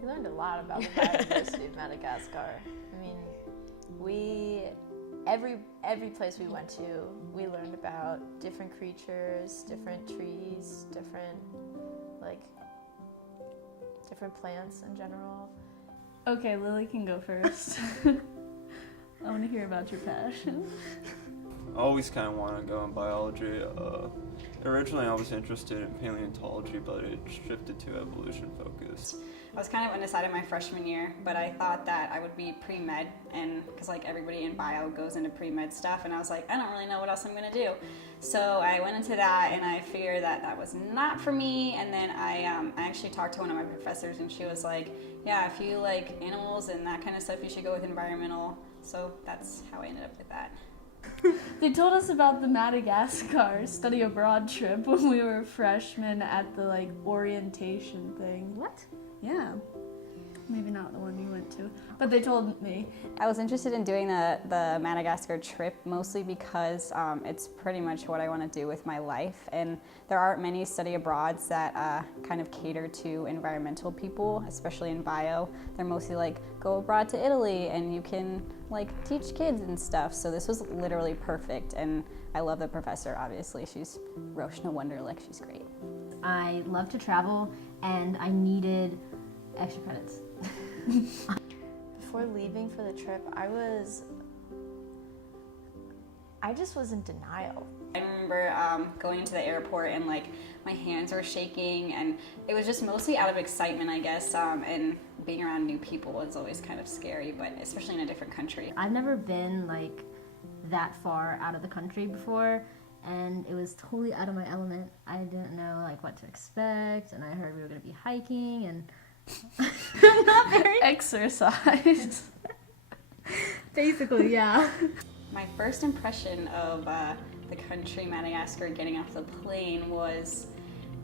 We learned a lot about the biodiversity of Madagascar. I mean, every place we went to, we learned about different creatures, different trees, different plants in general. Okay, Lily can go first. I want to hear about your passion. I always kind of want to go in biology. Originally I was interested in paleontology, but it shifted to evolution focus. I was kind of undecided my freshman year, but I thought that I would be pre-med, and because like everybody in bio goes into pre-med stuff, and I was like, I don't really know what else I'm gonna do. So I went into that, and I figured that that was not for me. And then I actually talked to one of my professors, and she was like, yeah, if you like animals and that kind of stuff, you should go with environmental. So that's how I ended up with that. They told us about the Madagascar study abroad trip when we were freshmen at the like orientation thing. What? Yeah. Maybe not the one you went to, but they told me. I was interested in doing the Madagascar trip mostly because it's pretty much what I want to do with my life, and there aren't many study abroads that kind of cater to environmental people, especially in bio. They're mostly like, go abroad to Italy and you can like teach kids and stuff, so this was literally perfect, and I love the professor, obviously. She's Roshna Wonderlick, she's great. I love to travel and I needed extra credits. Before leaving for the trip, I just was in denial. I remember going into the airport and like my hands were shaking, and it was just mostly out of excitement, I guess, and being around new people was always kind of scary, but especially in a different country. I've never been like that far out of the country before, and it was totally out of my element. I didn't know like what to expect, and I heard we were going to be hiking, and not very Exercise. basically, yeah. My first impression of the country Madagascar getting off the plane was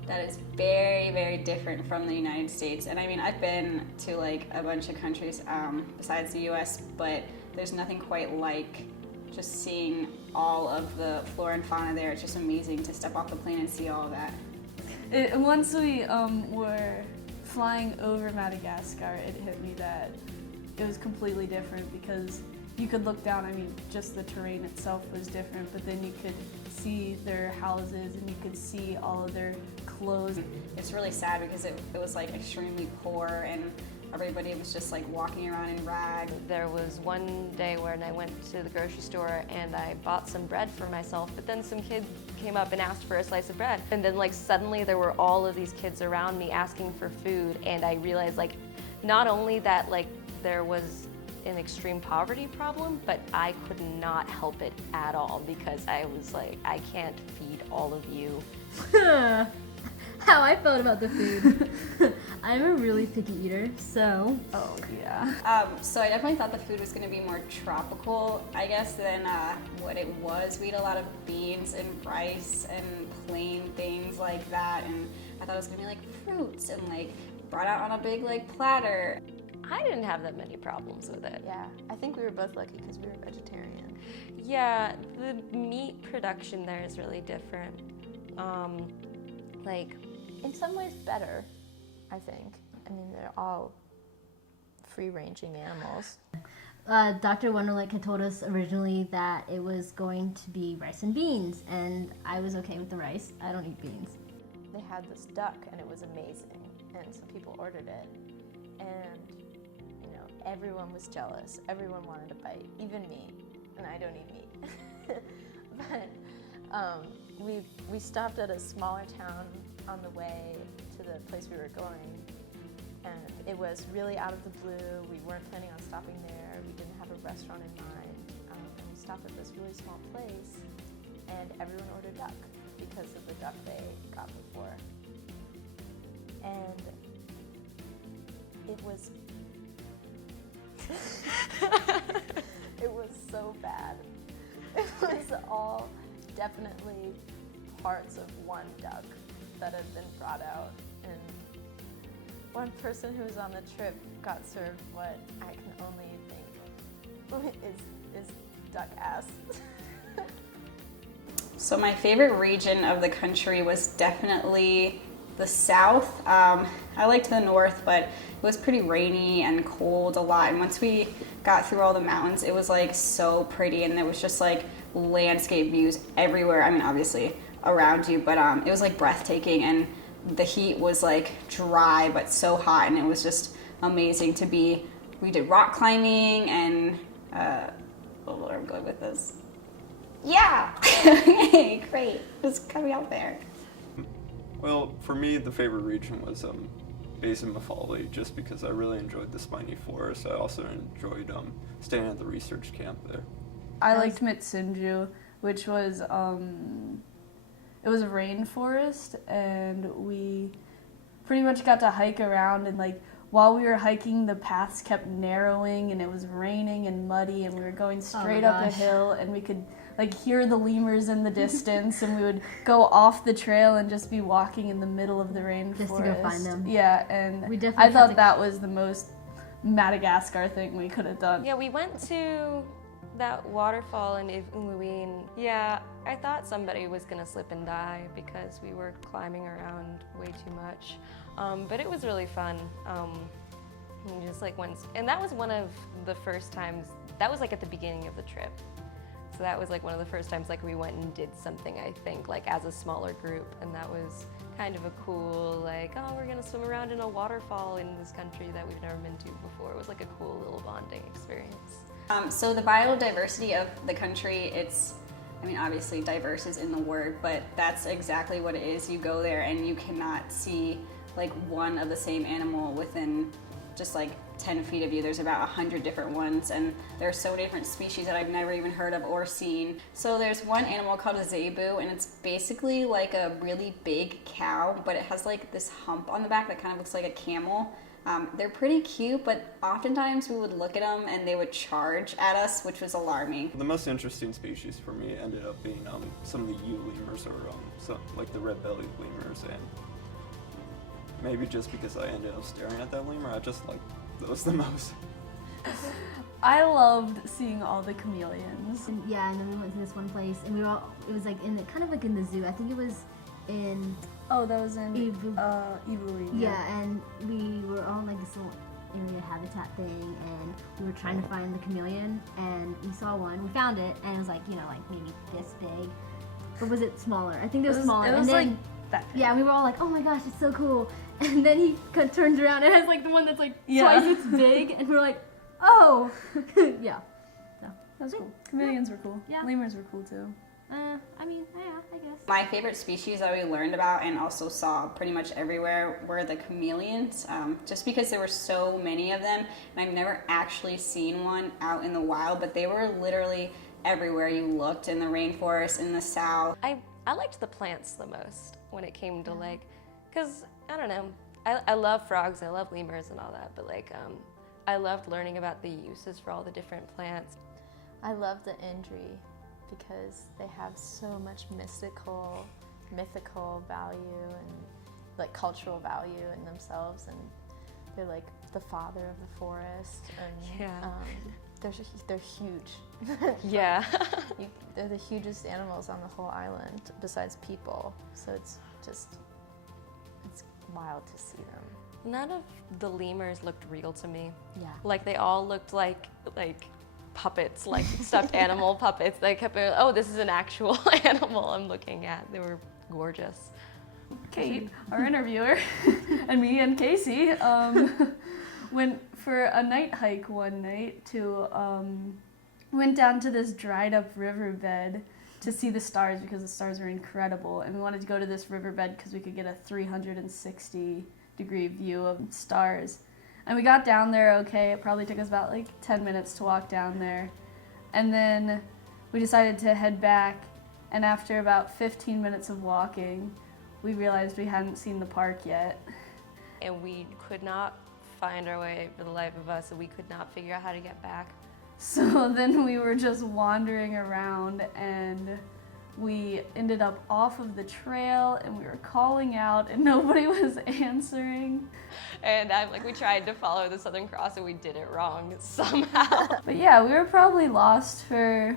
that it's very, very different from the United States. And I mean, I've been to like a bunch of countries besides the US, but there's nothing quite like just seeing all of the flora and fauna there. It's just amazing to step off the plane and see all of that. Once we were flying over Madagascar, it hit me that it was completely different because you could look down, I mean, just the terrain itself was different, but then you could see their houses and you could see all of their clothes. It's really sad because it was like extremely poor, and everybody was just like walking around in rags. There was one day when I went to the grocery store and I bought some bread for myself, but then some kid came up and asked for a slice of bread. And then like suddenly there were all of these kids around me asking for food, and I realized like not only that like there was an extreme poverty problem, but I could not help it at all because I was like, I can't feed all of you. How I felt about the food. I'm a really picky eater, so. Oh yeah. So I definitely thought the food was going to be more tropical, I guess, than what it was. We ate a lot of beans and rice and plain things like that, and I thought it was going to be like fruits and like brought out on a big like platter. I didn't have that many problems with it. Yeah, I think we were both lucky because we were vegetarian. Yeah, the meat production there is really different. Like, in some ways better, I think. I mean, they're all free-ranging animals. Dr. Wonderlick had told us originally that it was going to be rice and beans, and I was okay with the rice. I don't eat beans. They had this duck, and it was amazing, and some people ordered it, and you know, everyone was jealous. Everyone wanted a bite, even me, and I don't eat meat. But we stopped at a smaller town on the way to the place we were going, and it was really out of the blue. We weren't planning on stopping there. We didn't have a restaurant in mind, and we stopped at this really small place, and everyone ordered duck because of the duck they got before. And it was it was so bad. It was all definitely parts of one duck that had been brought out, and one person who was on the trip got served what I can only think is duck ass. So my favorite region of the country was definitely the south. I liked the north, but it was pretty rainy and cold a lot. And once we got through all the mountains, it was like so pretty, and there was just like landscape views everywhere. I mean, obviously around you, but it was like breathtaking, and the heat was like dry but so hot, and it was just amazing to be. We did rock climbing and where I'm going with this. Yeah, hey, great, just coming out there. Well, for me, the favorite region was Basin Mafali, just because I really enjoyed the spiny forest. I also enjoyed staying at the research camp there. I liked Mitsinju, which was it was a rainforest, and we pretty much got to hike around, and like while we were hiking, the paths kept narrowing, and it was raining and muddy, and we were going straight up a hill, and we could like hear the lemurs in the distance, and we would go off the trail and just be walking in the middle of the rainforest. Just to go find them. Yeah, and We I thought that was the most Madagascar thing we could have done. Yeah, we went to that waterfall in Interviewees. Yeah, I thought somebody was gonna slip and die because we were climbing around way too much. But it was really fun. And just like once, and that was one of the first times, that was like at the beginning of the trip. So that was like one of the first times like we went and did something, I think, like as a smaller group. And that was kind of a cool, like, oh, we're gonna swim around in a waterfall in this country that we've never been to before. It was like a cool little bonding experience. So the biodiversity of the country, I mean, obviously diverse is in the word, but that's exactly what it is. You go there and you cannot see like one of the same animal within just like 10 feet of you. There's about 100 different ones, and there are so many different species that I've never even heard of or seen. So there's one animal called a zebu, and it's basically like a really big cow, but it has like this hump on the back that kind of looks like a camel. They're pretty cute, but oftentimes we would look at them and they would charge at us, which was alarming. The most interesting species for me ended up being some of the ewe lemurs, or some, like the red-bellied lemurs, and maybe just because I ended up staring at that lemur, I just liked those the most. I loved seeing all the chameleons. And yeah, and then we went to this one place, and we were all, it was like in the, kind of like in the zoo. I think it was in Oh, that was in Interviewees. Yeah, and we were all in like this little area habitat thing, and we were trying to find the chameleon, and we saw one. We found it, and it was like, you know, like maybe this big. Or was it smaller? I think it was smaller. It was like that big. Yeah, we were all like, oh my gosh, it's so cool. And then he kind of turns around and has like the one that's like twice its big, and we're like, oh, yeah. So that was cool. Chameleons were cool. Yeah. Lemurs were cool too. I mean, yeah, I guess. My favorite species that we learned about and also saw pretty much everywhere were the chameleons, just because there were so many of them, and I've never actually seen one out in the wild, but they were literally everywhere you looked, in the rainforest, in the south. I liked the plants the most when it came to like, because I don't know, I love frogs, I love lemurs and all that, but like I loved learning about the uses for all the different plants. I love the Indri because they have so much mythical value and like cultural value in themselves, and they're like the father of the forest, and Yeah. they're huge. Yeah. They're the hugest animals on the whole island besides people, so it's wild to see them. None of the lemurs looked real to me. Yeah. Like they all looked like puppets, like stuffed animal puppets. They kept going, oh, this is an actual animal I'm looking at. They were gorgeous. Kate, our interviewer, and me and Casey went for a night hike one night to went down to this dried up riverbed to see the stars, because the stars were incredible, and we wanted to go to this riverbed because we could get a 360-degree view of stars. And we got down there okay. It probably took us about like 10 minutes to walk down there. And then we decided to head back, and after about 15 minutes of walking, we realized we hadn't seen the park yet. And we could not find our way for the life of us, and we could not figure out how to get back. So then we were just wandering around, and we ended up off of the trail, and we were calling out, and nobody was answering. And we tried to follow the Southern Cross, and we did it wrong somehow. But yeah, we were probably lost for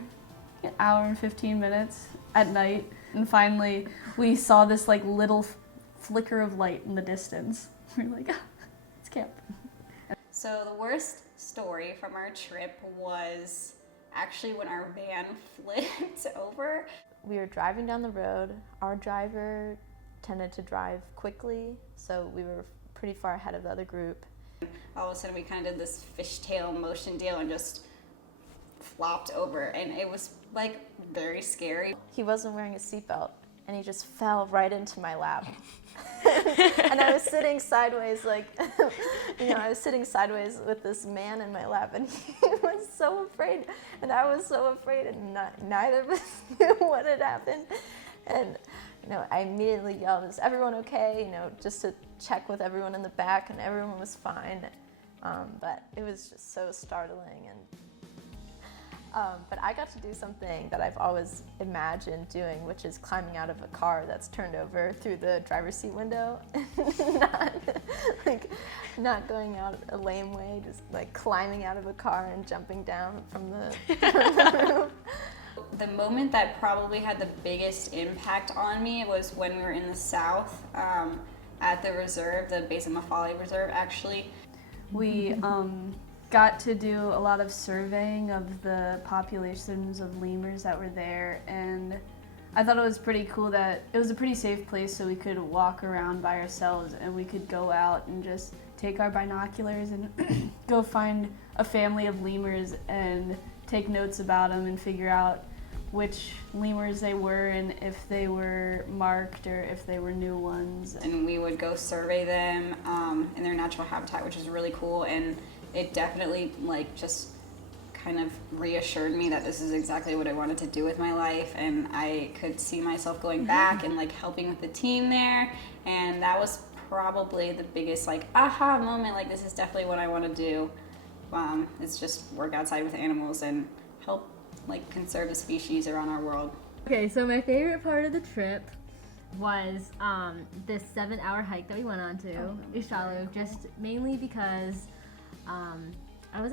an hour and 15 minutes at night, and finally we saw this like little flicker of light in the distance. We're like, ah, it's camp. So the worst story from our trip was actually when our van flipped over. We were driving down the road. Our driver tended to drive quickly, so we were pretty far ahead of the other group. All of a sudden we kind of did this fishtail motion deal and just flopped over, and it was like very scary. He wasn't wearing a seatbelt, and he just fell right into my lap. And I was sitting sideways, like, I was sitting sideways with this man in my lap, and he was so afraid, and I was so afraid, and neither of us knew what had happened. And, I immediately yelled, "Is everyone okay?" Just to check with everyone in the back, and everyone was fine. But it was just so startling. But I got to do something that I've always imagined doing, which is climbing out of a car that's turned over through the driver's seat window. not going out a lame way, just like climbing out of a car and jumping down from the roof. The moment that probably had the biggest impact on me was when we were in the south at the reserve, the Base of Mafali Reserve, actually. We got to do a lot of surveying of the populations of lemurs that were there, and I thought it was pretty cool that it was a pretty safe place, so we could walk around by ourselves and we could go out and just take our binoculars and go find a family of lemurs and take notes about them and figure out which lemurs they were and if they were marked or if they were new ones. And we would go survey them in their natural habitat, which is really cool, and it definitely just kind of reassured me that this is exactly what I wanted to do with my life, and I could see myself going back and helping with the team there, and that was probably the biggest aha moment, this is definitely what I want to do. It's just work outside with animals and help conserve the species around our world. Okay, so my favorite part of the trip was this 7-hour hike that we went on to Ishalu, just mainly because I was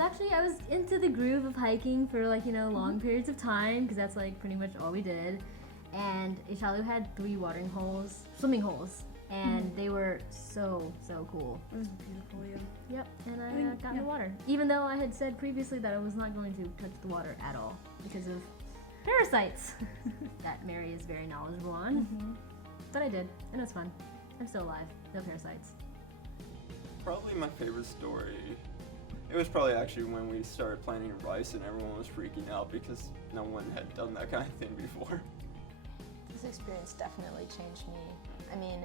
into the groove of hiking for long periods of time, because that's pretty much all we did. And Ishalu had 3 swimming holes, and they were so cool. It was beautiful, yeah. Yep, and I got in the water, even though I had said previously that I was not going to touch the water at all because of parasites that Mary is very knowledgeable on. But I did, and it was fun. I'm still alive, no parasites. Probably my favorite story, it was probably actually when we started planning rice and everyone was freaking out because no one had done that kind of thing before. This experience definitely changed me. I mean,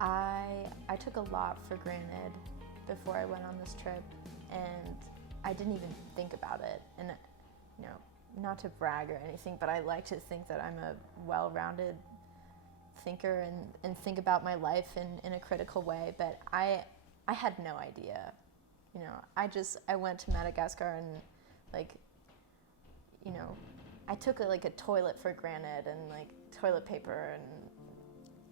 I took a lot for granted before I went on this trip, and I didn't even think about it. And not to brag or anything, but I like to think that I'm a well-rounded thinker and think about my life in a critical way, but I had no idea. I went to Madagascar and I took a toilet for granted, and toilet paper and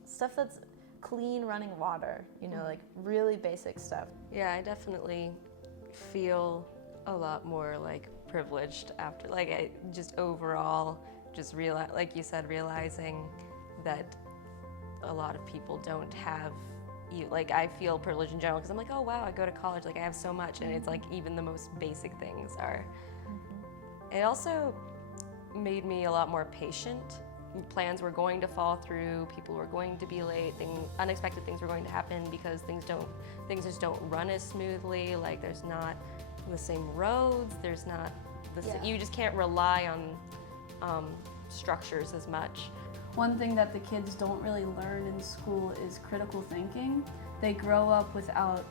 stuff that's clean running water, really basic stuff. Yeah, I definitely feel a lot more privileged after, I just overall just realize, like you said, realizing that a lot of people don't have I feel privileged in general because I'm oh wow, I go to college, I have so much, and it's even the most basic things are. It also made me a lot more patient. Plans were going to fall through, people were going to be late, unexpected things were going to happen because things just don't run as smoothly. There's not the same roads, there's not you just can't rely on structures as much. One thing that the kids don't really learn in school is critical thinking. They grow up without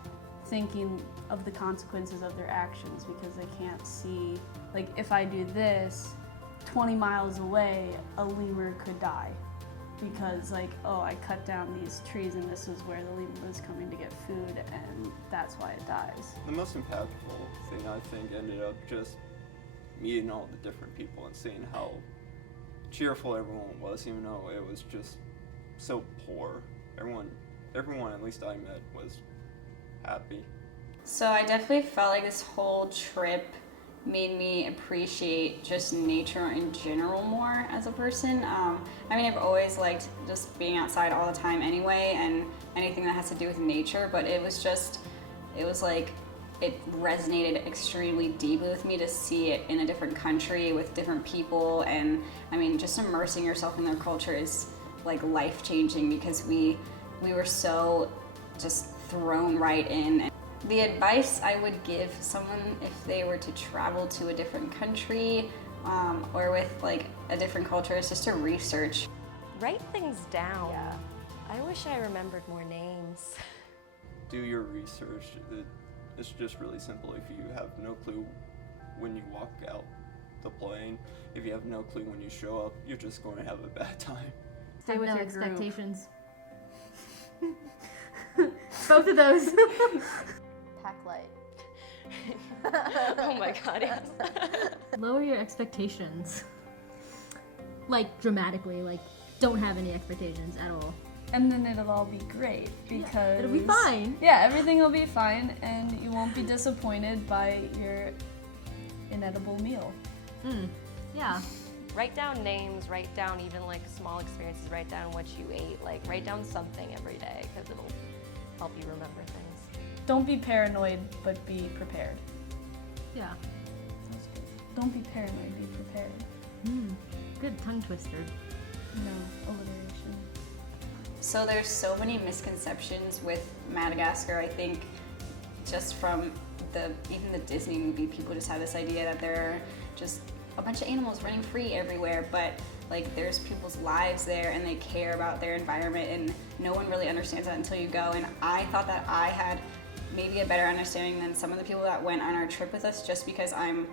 thinking of the consequences of their actions because they can't see, if I do this, 20 miles away, a lemur could die because I cut down these trees and this is where the lemur was coming to get food, and that's why it dies. The most impactful thing I think ended up just meeting all the different people and seeing how cheerful everyone was, even though it was just so poor. Everyone at least I met was happy. So I definitely felt this whole trip made me appreciate just nature in general more as a person. I mean, I've always liked just being outside all the time anyway, and anything that has to do with nature, but it was like, it resonated extremely deeply with me to see it in a different country with different people. And I mean, just immersing yourself in their culture is like life-changing, because we were so just thrown right in. The advice I would give someone if they were to travel to a different country or with like a different culture is just to research. Write things down. Yeah. I wish I remembered more names. Do your research. It's just really simple. If you have no clue when you walk out the plane, if you have no clue when you show up, you're just going to have a bad time. Stay Have with no your group. expectations. Both of those. Pack light. Oh my god, yes. Lower your expectations. Like dramatically, like don't have any expectations at all. And then it'll all be great because It'll be fine. Yeah, everything will be fine, and you won't be disappointed by your inedible meal. Yeah. Write down names, write down even like small experiences, write down what you ate, like write down something every day because it'll help you remember things. Don't be paranoid, but be prepared. Yeah. That's good. Don't be paranoid, be prepared. Good tongue twister. No, alliteration. So there's so many misconceptions with Madagascar. I think just from even the Disney movie, people just have this idea that there are just a bunch of animals running free everywhere, but like there's people's lives there and they care about their environment, and no one really understands that until you go. And I thought that I had maybe a better understanding than some of the people that went on our trip with us, just because I'm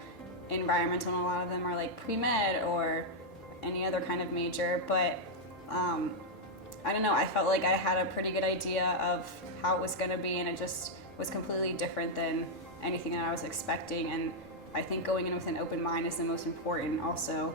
environmental and a lot of them are like pre-med or any other kind of major. But I don't know, I felt like I had a pretty good idea of how it was going to be, and it just was completely different than anything that I was expecting. And I think going in with an open mind is the most important also.